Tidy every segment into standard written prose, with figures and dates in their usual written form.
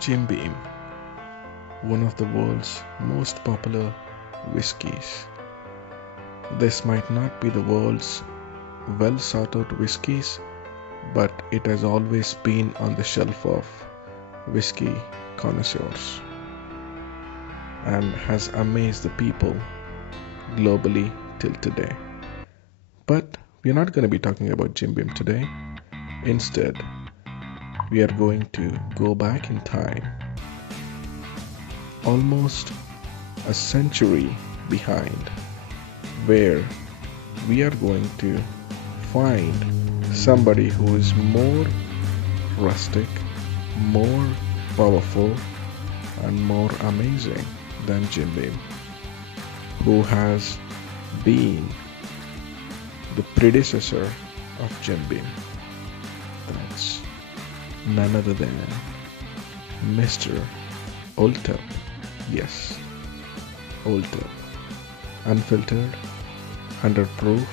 Jim Beam, one of the world's most popular whiskies. This might not be the world's well sought out whiskies, but it has always been on the shelf of whiskey connoisseurs and has amazed the people globally till today. But we are not going to be talking about Jim Beam today. Instead, we are going to go back in time, almost a century behind, where we are going to find somebody who is more rustic, more powerful, and more amazing than Jim Beam, who has been the predecessor of Jim Beam. That's none other than Mr. Old Tub. Yes, Old Tub. Unfiltered, 100 proof,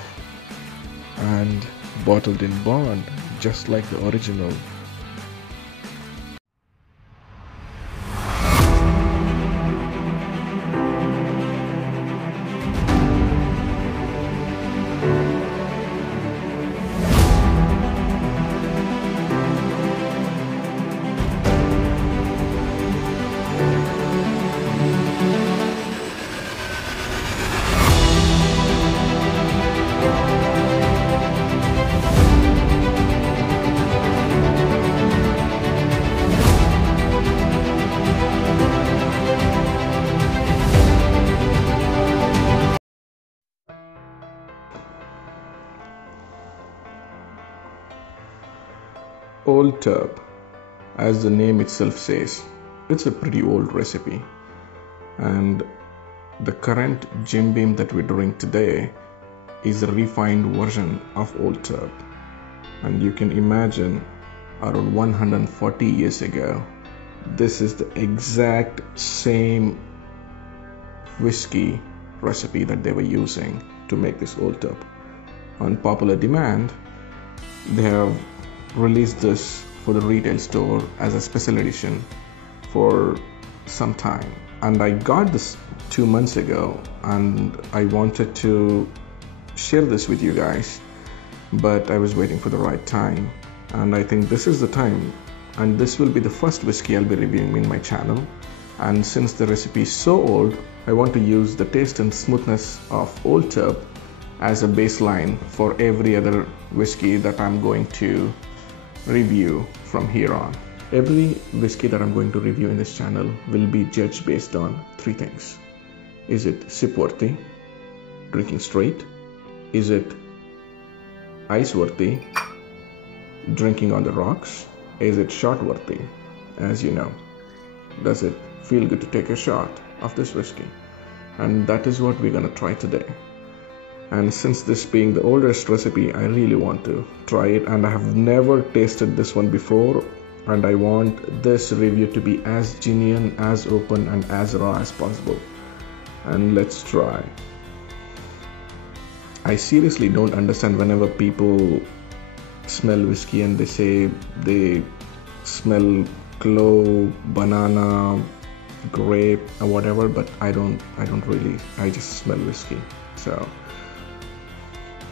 and bottled in bond, just like the original. Old Tub, as the name itself says, it's a pretty old recipe, and the current Jim Beam that we're doing today is a refined version of Old Tub. And you can imagine, around 140 years ago, this is the exact same whiskey recipe that they were using to make this Old Tub. On popular demand, they have released this for the retail store as a special edition for some time, and I got this 2 months ago, and I wanted to share this with you guys, but I was waiting for the right time, and I think this is the time, and this will be the first whiskey I'll be reviewing in my channel. And since the recipe is so old, I want to use the taste and smoothness of Old Tub as a baseline for every other whiskey that I'm going to review from here on. Every whiskey that I'm going to review in this channel will be judged based on 3 things. Is it sip worthy, drinking straight? Is it ice worthy, drinking on the rocks? Is it shot worthy? As you know, does it feel good to take a shot of this whiskey? And that is what we're gonna try today. And since this being the oldest recipe, I really want to try it, and I have never tasted this one before, and I want this review to be as genuine, as open, and as raw as possible. And let's try. I seriously don't understand whenever people smell whiskey and they say they smell clove, banana, grape, or whatever, but I don't really. I just smell whiskey. So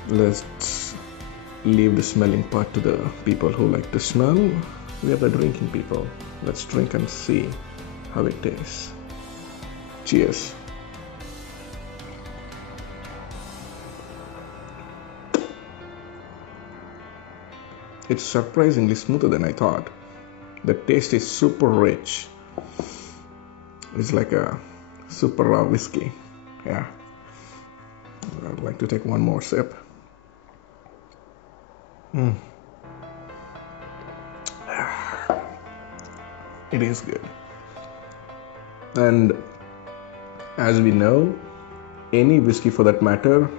let's leave the smelling part to the people who like to smell. We are the drinking people. Let's drink and see how it tastes. Cheers. It's surprisingly smoother than I thought. The taste is super rich. It's like a super raw whiskey. Yeah. I'd like to take one more sip. It is good. And as we know, any whiskey for that matter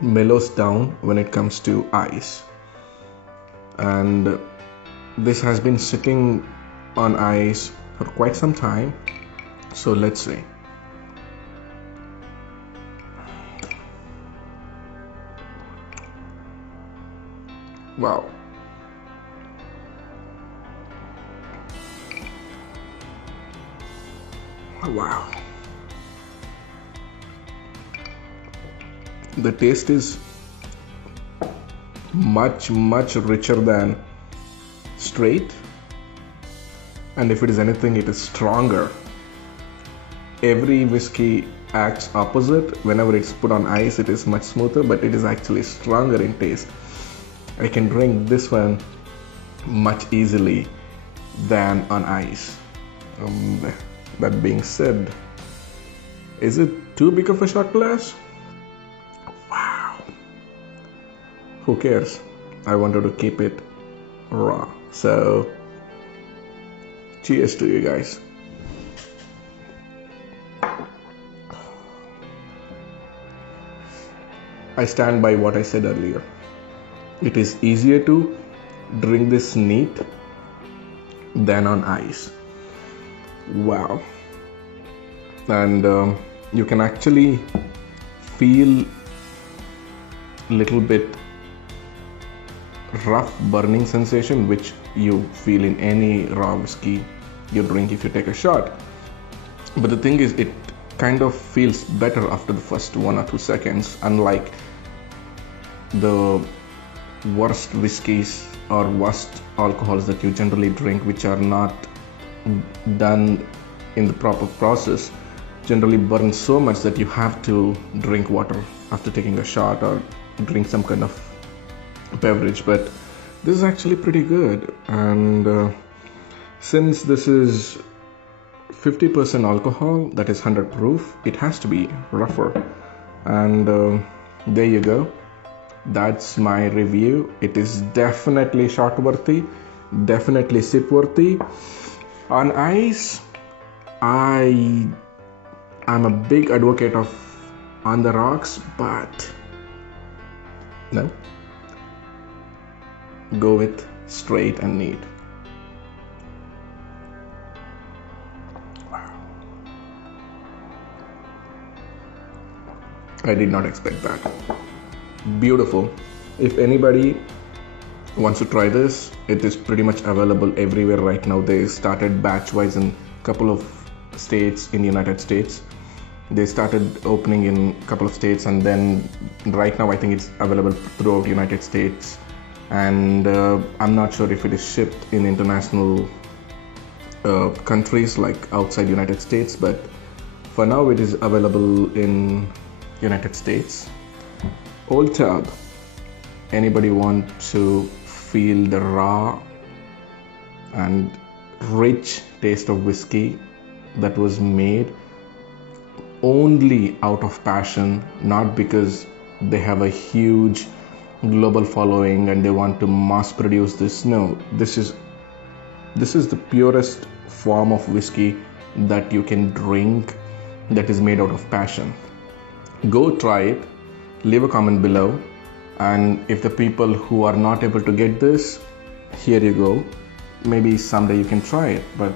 mellows down when it comes to ice. And this has been sitting on ice for quite some time. So let's see. Wow. Wow. The taste is much richer than straight, and if it is anything, it is stronger. Every whiskey acts opposite. Whenever it's put on ice, it is much smoother, but it is actually stronger in taste. I can drink this one much easily than on ice. That being said, is it too big of a shot glass? Wow. Who cares? I wanted to keep it raw. So, cheers to you guys. I stand by what I said earlier. It is easier to drink this neat than on ice. Wow. And you can actually feel a little bit rough burning sensation, which you feel in any raw whiskey you drink if you take a shot. But the thing is, it kind of feels better after the first 1 or 2 seconds, unlike the worst whiskeys or worst alcohols that you generally drink, which are not done in the proper process, generally burn so much that you have to drink water after taking a shot or drink some kind of beverage. But this is actually pretty good, and since this is 50% alcohol, that is 100 proof, it has to be rougher. And there you go. That's my review. It is definitely shot worthy, definitely sip worthy. On ice, I'm a big advocate of on the rocks, but no, go with straight and neat. I did not expect that. Beautiful. If anybody wants to try this, it is pretty much available everywhere right now. They started batch wise in a couple of states in the United States. They started opening in a couple of states, and then right now I think it's available throughout the United States. And I'm not sure if it is shipped in international countries like outside United States, but for now it is available in United States. Old Tub. Anybody want to feel the raw and rich taste of whiskey that was made only out of passion, not because they have a huge global following and they want to mass produce this. No, this is the purest form of whiskey that you can drink that is made out of passion. Go try it. Leave a comment below, and if the people who are not able to get this, here you go. Maybe someday you can try it, but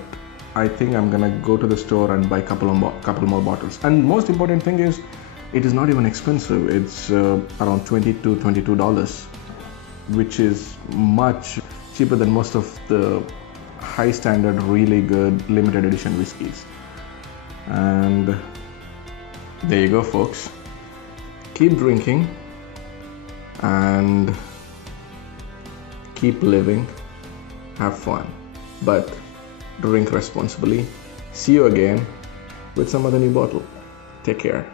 I think I'm gonna go to the store and buy a couple more bottles. And most important thing is, it is not even expensive. It's around $20 to $22, which is much cheaper than most of the high standard, really good limited edition whiskeys. And there you go, folks. Keep drinking and keep living, have fun, but drink responsibly. See you again with some other new bottle. Take care.